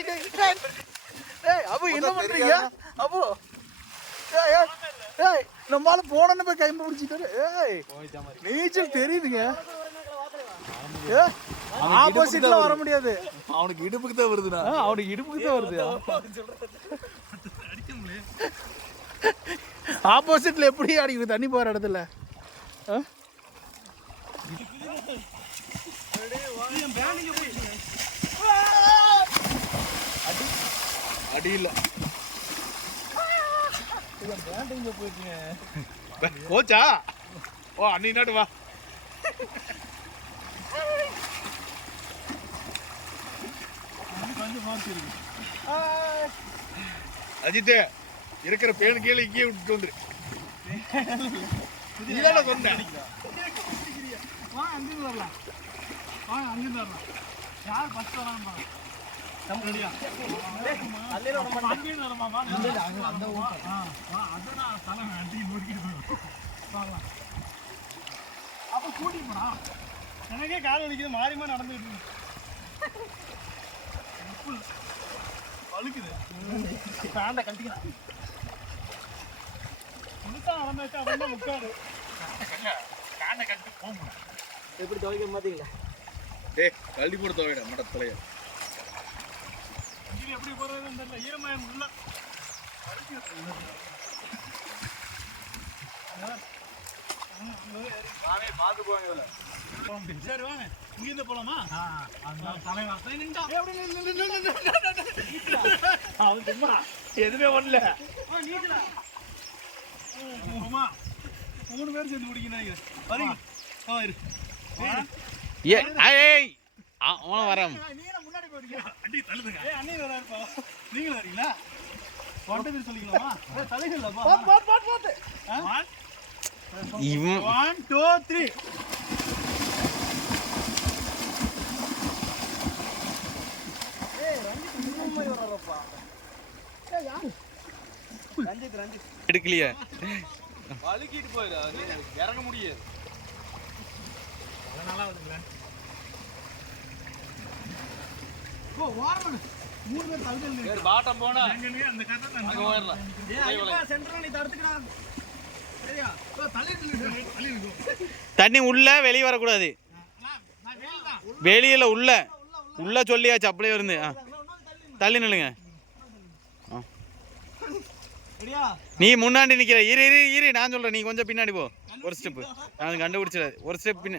டேய் டேய் டேய் டேய் அபு என்ன பண்றீங்க அபு ஏய் ஏய், ஏய் நம்மால போனோன்னு போய் கை பிடிச்சிட்டாரு ஏய் நீச்சல் தெரியுதுங்க ஏ ஆப்போசிட்ல வர முடியாது அவனுக்கு இடுப்புக்கு தான் வருதுடா ஆ, அவனுக்கு இடுப்புக்கு தான் வருது ஆப்போசிட்ல எப்படி அடிக்குது தண்ணி போற இடத்துல ஆ? அடி அடியில். போச்சா ஓ அண்ணி நாட்டு வா. அஜித்து இருக்கிற பேனு கீழே இங்கேயே விட்டு வந்துரு. நீதானே சொன்ன வா அங்கிருந்து வரலாம். வா அங்கிருந்து வரலாம். யார் ஃபர்ஸ்ட் வரான்னு அப்போ கூட்டி போடா எனக்கே கால் வலிக்குது மாறி மாறி நடந்துட்டு இருக்கு பேண்ட கட்டிக்கலாம் முழுசா நடந்து அப்படின்னா முக்காடு பேண்ட கட்டி போக எப்படி துவைக்க மாட்டீங்களா? டேய் கல்வி போட தோவிட மட தலையா. எப்படி போறதுன்னு தெரியல ஈரமயம் உள்ள பாத்து போவாங்க இதுல சரி வாங்க இங்கிருந்து போலாமா அவன் சும்மா எதுவுமே பண்ணல மூணு பேர் சேர்ந்து முடிக்கணும் வரீங்க ஆ இரு ஏ ஏய் அவன் வரேன் போறீங்க அடி தள்ளுதுங்க ஏய் அண்ணி வராருப்பா. நீங்களும் வரீங்களா ஒன் டூ சொல்லிக்கலாமா? தலைகள்லப்பா பாத்து பாத்து பாத்து பாத்து இவன் ஒன் டூ த்ரீ எடுக்கலையே. வழுக்கிட்டு போயிரு இறங்க முடியாது. நல்லா வருதுங்களே ஓ வாரம் மூணு பேர் தகுதி சரி பாட்டம் போனா. அந்த கதை அங்க போயிடலாம். சென்டர் நீ தடுத்துக்கடா சரியா? ஓ, தள்ளி இருக்கு தள்ளி இருக்கும் தண்ணி உள்ள வெளியே வரக்கூடாது. நான் வேல் தான் வெளியில உள்ள. உள்ள சொல்லியாச்சு அப்படியே இருந்து. ஆ. தள்ளி நில்லுங்க. ரெடியா நீ முன்னாடி நிக்கிற. இரு இரு இரு. நான் சொல்றேன். நீ கொஞ்சம் பின்னாடி போ. ஒரு ஸ்டெப் நான் கண்டுபிடிச்சிடாது. ஒரு ஸ்டெப் பின்ன